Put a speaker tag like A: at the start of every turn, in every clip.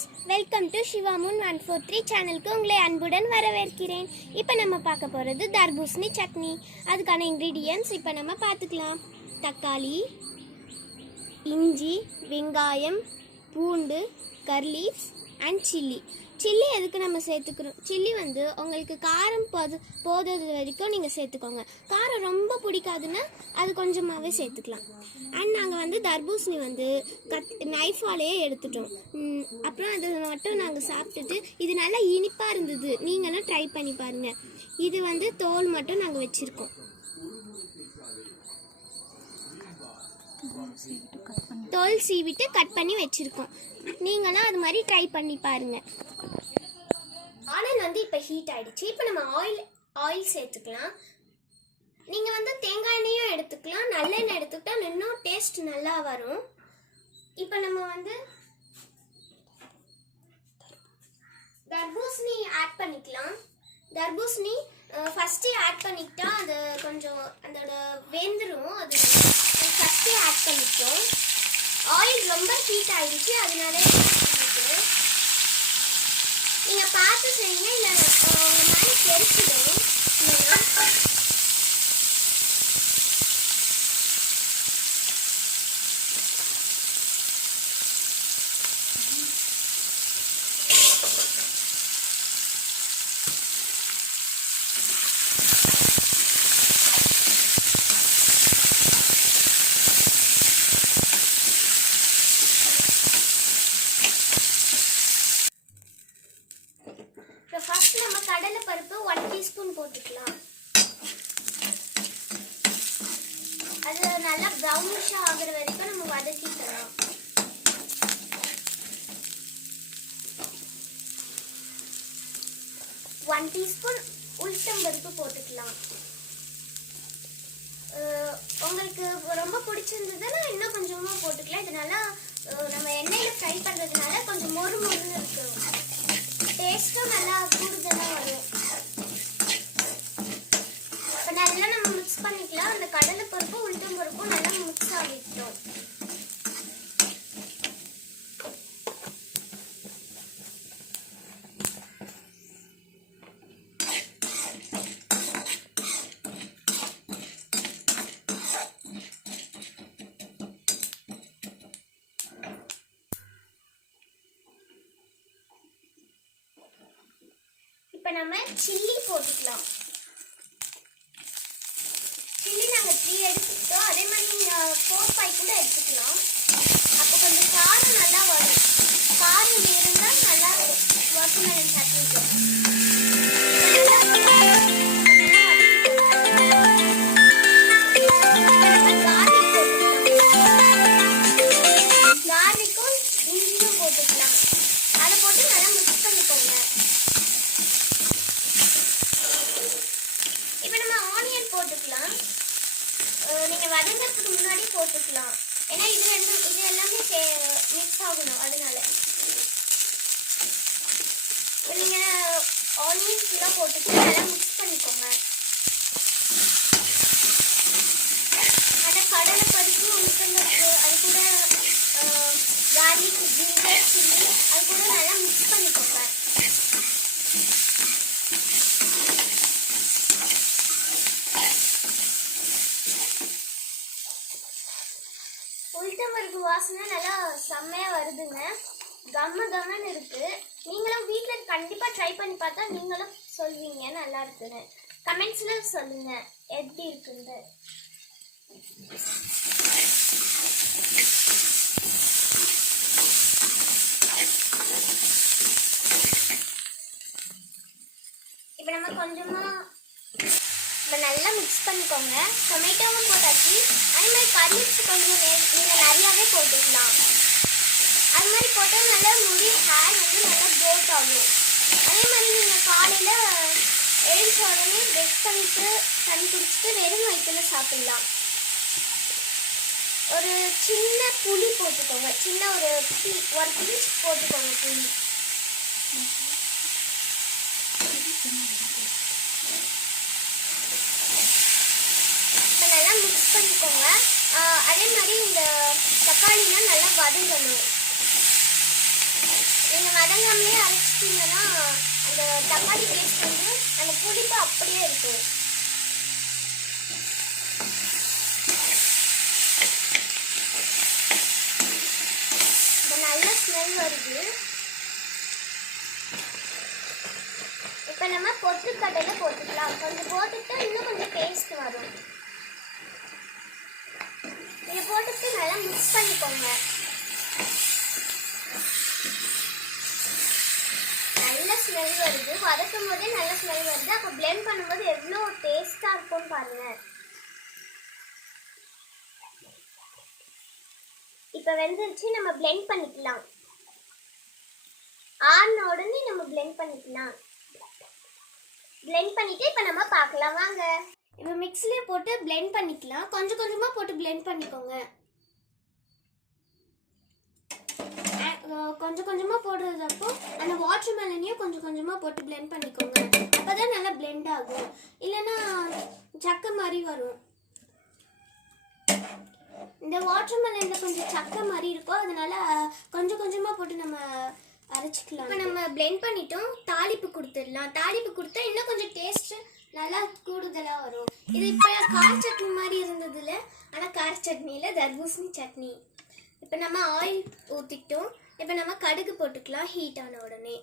A: Friends welcome to Siva moon one four three சேனலுக்கு உங்களை அன்புடன் வரவேற்கிறேன். இப்போ நம்ம பார்க்க போகிறது தர்பூசணி சட்னி. அதுக்கான இன்க்ரீடியன்ஸ் இப்போ நம்ம பார்த்துக்கலாம். தக்காளி இஞ்சி வெங்காயம் பூண்டு கர்லீஃப்ஸ் அண்ட் சில்லி சில்லி எதுக்கு நம்ம சேர்த்துக்கிறோம்? சில்லி வந்து உங்களுக்கு காரம் போது போதது வரைக்கும் நீங்கள் சேர்த்துக்கோங்க. காரம் ரொம்ப பிடிக்காதுன்னா அது கொஞ்சமாகவே சேர்த்துக்கலாம். அண்ட் நாங்கள் வந்து தர்பூசணி வந்து கத் நைஃபாலேயே எடுத்துட்டோம். அப்புறம் அது மட்டும் நாங்கள் சாப்பிட்டுட்டு இது நல்லா இனிப்பாக இருந்தது. நீங்களும் ட்ரை பண்ணி பாருங்கள் இது வந்து தோல் மட்டும் நாங்கள் வச்சுருக்கோம். தோல் சீவிட்டு கட் பண்ணி வச்சுருக்கோம். நீங்களும் அது மாதிரி ட்ரை பண்ணி பாருங்கள் ஆனல் வந்து இப்போ ஹீட் ஆகிடுச்சு இப்போ நம்ம ஆயில் ஆயில் சேர்த்துக்கலாம். நீங்கள் வந்து தேங்காய் எண்ணெயும் எடுத்துக்கலாம். நல்லெண்ணெய் எடுத்துக்கிட்டால் இன்னும் டேஸ்ட் நல்லா வரும். இப்போ நம்ம வந்து தர்பூசணி ஆட் பண்ணிக்கலாம். தர்பூசணி ஃபஸ்ட்டு ஆட் பண்ணிக்கிட்டா அது கொஞ்சம் அதோட வெந்துடும் அது ஃபஸ்ட்டு ஆட் பண்ணிட்டோம். ஆயில் ரொம்ப ஹீட் ஆகிடுச்சு அதனால நீங்கள் பார்த்து செய்யுங்க இல்லை உங்கள் மேலே தெரிச்சிடும் இல்லைன்னா இப்போ ஃபர்ஸ்ட் நம்ம கடலை பருப்பு ஒன் டீஸ்பூன் போட்டுக்கலாம். அது நல்லா ப்ரௌனிஷாக ஆகுற வரைக்கும் நம்ம வதக்கிக்கலாம். ஒன் டீஸ்பூன் உளுத்தம் பருப்பு போட்டுக்கலாம். உங்களுக்கு ரொம்ப பிடிச்சிருந்ததுன்னா இன்னும் கொஞ்சமாக போட்டுக்கலாம். இது நல்லா நம்ம எண்ணெயில் ஃப்ரை பண்ணுறதுனால கொஞ்சம் மொறு மொறுன்னு இருக்கும். டேஸ்ட்டும் நல்லா கூடுதலாக வரும் இப்போ நல்லா நம்ம மிக்ஸ் பண்ணிக்கலாம் அந்த கடலை பருப்பு உளுத்தம் பருப்பும் நல்லா மிக்ஸ் ஆகிட்டோம். இப்போ நம்ம சில்லி போட்டுக்கலாம் சில்லி நாங்கள் த்ரீ எடுத்துக்கிட்டோம் அதே மாதிரி நீங்கள் ஃபோர் ஃபைவ் கூட எடுத்துக்கலாம். அப்போ கொஞ்சம் காரம் நல்லா வரும். காரம் இருந்தால் நல்லா இருக்கும். வாட்டர்மெலன் சட்னிக்கு நம்ம ஆனியன் போட்டுக்கலாம். நீங்கள் நீங்க வதங்கிறதுக்கு முன்னாடி போட்டுக்கலாம். ஏன்னா இது ரெண்டும் இது எல்லாமே மிக்ஸ் ஆகணும் அதனால. நீங்கள் நீங்க ஆனியன் ஃபுல்லாக போட்டுட்டு நல்லா மிக்ஸ் பண்ணிக்கோங்க. அந்த கடலை பருப்பு உளுத்தம்பருப்பு அது கூட கார்லிக் ஜிஞ்சர் சில்லி அது கூட நல்லா மிக்ஸ் பண்ணிக்கோங்க. உளுத்தம்பருப்பு வாசனை நல்லா செம்மையாக வருதுங்க. கம்ம கம்மன்னு இருக்கு. நீங்களும் வீட்டில் கண்டிப்பாக ட்ரை பண்ணி பார்த்தா நீங்களும் சொல்வீங்க. நல்லா இருக்குன்னு. கமெண்ட்ஸில் சொல்லுங்க. எப்படி இருக்குன்னு இப்போ நம்ம கொஞ்சமா நம்ம நல்லா போட்டுக்கோங்க. டொமேட்டோவும் போட்டாச்சு. அதே மாதிரி கர்லிப்ஸ் கொஞ்சம் நீங்கள் நிறையாவே போட்டுக்கலாம். அது மாதிரி போட்டால் நல்லா முடி ஹேர் வந்து நல்லா க்ரோத் ஆகும். அதே மாதிரி நீங்கள் காலையில் எழுந்த உடனே ப்ரெஷ் பண்ணிட்டு தண்ணி குடிச்சிட்டு வெறும் வயிற்றுல சாப்பிடலாம். ஒரு சின்ன புளி போட்டுக்கோங்க. சின்ன ஒரு பீ- ஒரு பீஸ் போட்டுக்கோங்க புளி இப்ப பண்ணிக்கோங்க. அதே மாதிரி இந்த தக்காளிலாம் நல்லா வதங்கணும். நீங்கள் வதங்காமலே அரைச்சிட்டிங்கன்னா அந்த தக்காளி டேஸ்ட் வந்து அந்த புளிப்பு அப்படியே இருக்கும். இப்போ நல்ல ஸ்மெல் வருது. இப்போ நம்ம பொட்டுக்கடலை போட்டுக்கலாம். கொஞ்சம் போட்டுட்டு இன்னும் கொஞ்சம் டேஸ்ட் வரும். போட்டுட்டு நல்லா மிக்ஸ் பண்ணிக்கோங்க. நல்ல ஸ்மெல் வருது. வதக்கும் போதே நல்ல ஸ்மெல் வருது. அப்போ பிளெண்ட் பண்ணும்போது எவ்வளோ டேஸ்டாக இருக்கும்னு பாருங்கள் இப்போ வெந்துருச்சு நம்ம பிளெண்ட் பண்ணிக்கலாம். ஆறின உடனே நம்ம பிளெண்ட் பண்ணிக்கலாம். பிளெண்ட் பண்ணிட்டு இப்போ நம்ம பார்க்கலாம். வாங்க. இப்போ மிக்ஸிலே போட்டு பிளெண்ட் பண்ணிக்கலாம். கொஞ்சம் கொஞ்சமாக போட்டு பிளெண்ட் பண்ணிக்கோங்க. கொஞ்சம் கொஞ்சமாக போடுறது அப்போ அந்த வாட்டர் மெலனையும் கொஞ்சம் கொஞ்சமாக போட்டு பிளெண்ட் பண்ணிக்கோங்க. அப்போ தான் நல்லா பிளெண்ட் ஆகும். இல்லைன்னா சக்கை மாதிரி வரும். இந்த வாட்டர் மெலனில் கொஞ்சம் சக்கை மாதிரி இருக்கும். அதனால கொஞ்சம் கொஞ்சமாக போட்டு நம்ம அரைச்சிக்கலாம். இப்போ நம்ம பிளெண்ட் பண்ணிட்டோம். தாளிப்பு கொடுத்துடலாம். தாளிப்பு கொடுத்தா இன்னும் கொஞ்சம் டேஸ்ட்டு நல்லா கூடுதலாக வரும். இது இப்போ கார சட்னி மாதிரி இருந்ததில்ல ஆனால் கார சட்னியில் தர்பூசணி சட்னி. இப்போ நம்ம ஆயில் ஊற்றிக்கிட்டோம் இப்போ நம்ம கடுகு போட்டுக்கலாம் ஹீட் ஆன உடனே.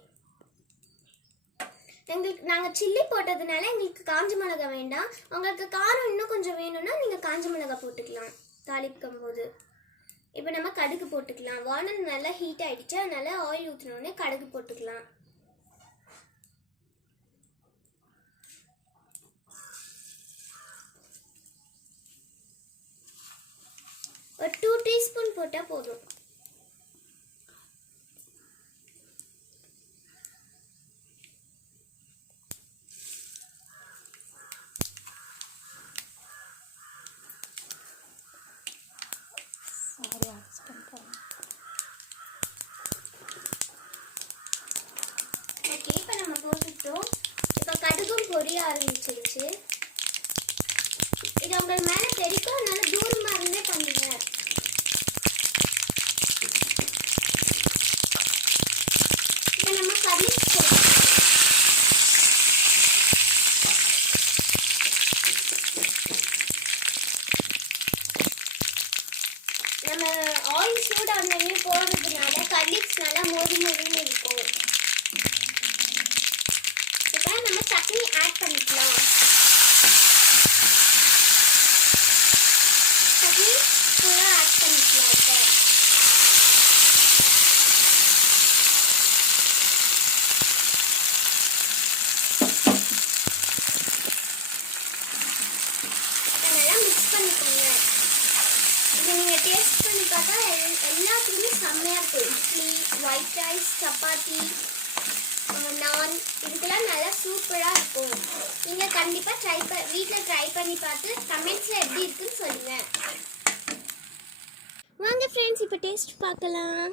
A: எங்களுக்கு நாங்கள் சில்லி போட்டதுனால எங்களுக்கு காஞ்ச மிளகா வேண்டாம். உங்களுக்கு காரம் இன்னும் கொஞ்சம் வேணும்னா நீங்கள் காஞ்ச மிளகா போட்டுக்கலாம். தாளிக்கும் போது. இப்போ நம்ம கடுகு போட்டுக்கலாம். வானல் நல்லா ஹீட் ஆகிடுச்சு அதனால் ஆயில் ஊற்றினோடனே கடுகு போட்டுக்கலாம். ஒரு டூ டீஸ்பூன் போட்டால் போதும். இப்போ நம்ம போட்டுட்டோம். இப்போ கடுகும் பொரிய ஆரம்பிச்சிருச்சு. இது உங்கள் மேலே தெரிக்கும் அதனால தூரமாக இருந்தே பண்ணுங்க. இப்போ நம்ம கறி நம்ம ஆயில் சூடானே போடுறதுனால கர்லிக்ஸ் நல்லா மொறு மொறுன்னு இருக்கும். இப்போ நம்ம சட்னி ஆட் பண்ணிக்கலாம் சட்னி ஃபுல்லாக ஆட் பண்ணிக்கலாம் இப்போ இதை நல்லா மிக்ஸ் பண்ணிக்கோங்க இது நீங்கள் டேஸ்ட் பண்ணி பார்த்தா எல்லாத்துக்குமே செம்மையாக இருக்கும். இட்லி ஒயிட் ரைஸ் சப்பாத்தி நான் இதுக்கெல்லாம் நல்லா சூப்பராக இருக்கும். நீங்கள் கண்டிப்பாக ட்ரை ப வீட்டில் ட்ரை பண்ணி பார்த்து கமெண்ட்ஸில் எப்படி இருக்குன்னு சொல்லுங்கள் வாங்க ஃப்ரெண்ட்ஸ் இப்போ டேஸ்ட் பார்க்கலாம்.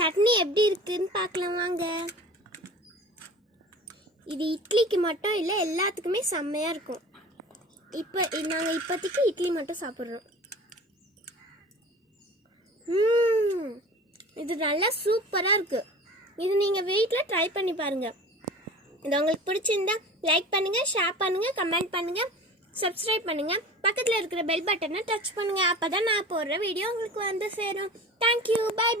A: சட்னி எப்படி இருக்குன்னு பார்க்கலாம் வாங்க. இது இட்லிக்கு மட்டும் இல்லை எல்லாத்துக்குமே செம்மையாக இருக்கும். இப்போ நாங்கள் இப்போதைக்கு இட்லி மட்டும் சாப்பிட்றோம். இது நல்லா சூப்பராக இருக்குது இது நீங்கள் வீட்டில் ட்ரை பண்ணி பாருங்கள் இது உங்களுக்கு பிடிச்சிருந்தா லைக் பண்ணுங்கள் ஷேர் பண்ணுங்கள் கமெண்ட் பண்ணுங்கள் சப்ஸ்கிரைப் பண்ணுங்கள் பக்கத்தில் இருக்கிற பெல் பட்டனை டச் பண்ணுங்கள் அப்போ தான் நான் போடுற வீடியோ உங்களுக்கு வந்து சேரும். தேங்க்யூ பாய் பாய்